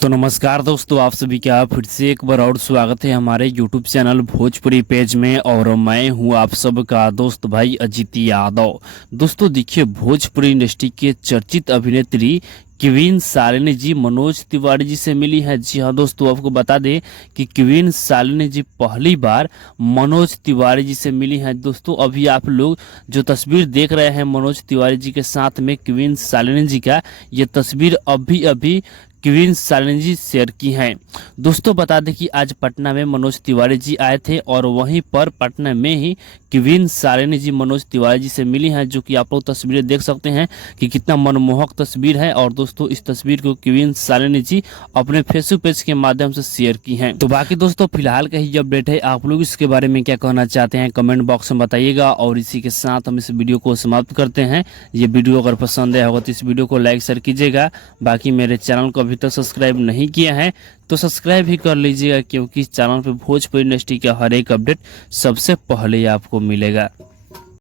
तो नमस्कार दोस्तों, आप सभी का फिर से एक बार और स्वागत है हमारे YouTube चैनल भोजपुरी पेज में। और मैं हूं आप सबका दोस्त भाई अजीत यादव। दोस्तों देखिए, भोजपुरी इंडस्ट्री के चर्चित अभिनेत्री क्वीन शालिनी जी मनोज तिवारी जी से मिली है। जी हाँ दोस्तों, आपको बता दें कि क्वीन शालिनी जी पहली बार मनोज तिवारी जी से मिली हैं। दोस्तों अभी आप लोग जो तस्वीर देख रहे हैं मनोज तिवारी जी के साथ में क्वीन शालिनी जी का, ये तस्वीर अभी अभी क्वीन शालिनी जी शेयर की हैं। दोस्तों बता दें कि आज पटना में मनोज तिवारी जी आए थे और वहीं पर पटना में ही क्वीन शालिनी जी मनोज तिवारी जी से मिली हैं, जो कि आप लोग तस्वीरें देख सकते हैं कि कितना मनमोहक तस्वीर है। और दोस्तों इस तस्वीर को क्वीन शालिनी जी अपने फेसबुक पेज के माध्यम से शेयर की हैं। तो बाकी दोस्तों फिलहाल का ही अपडेट है, आप लोग इसके बारे में क्या कहना चाहते हैं कमेंट बॉक्स में बताइएगा। और इसी के साथ हम इस वीडियो को समाप्त करते हैं। ये वीडियो अगर पसंद आया होगा तो इस वीडियो को लाइक शेयर कीजिएगा। बाकी मेरे चैनल को अभी तक सब्सक्राइब नहीं किया है तो सब्सक्राइब भी कर लीजिएगा, क्योंकि इस चैनल पे भोजपुरी इंडस्ट्री का हर एक अपडेट सबसे पहले आपको मिलेगा।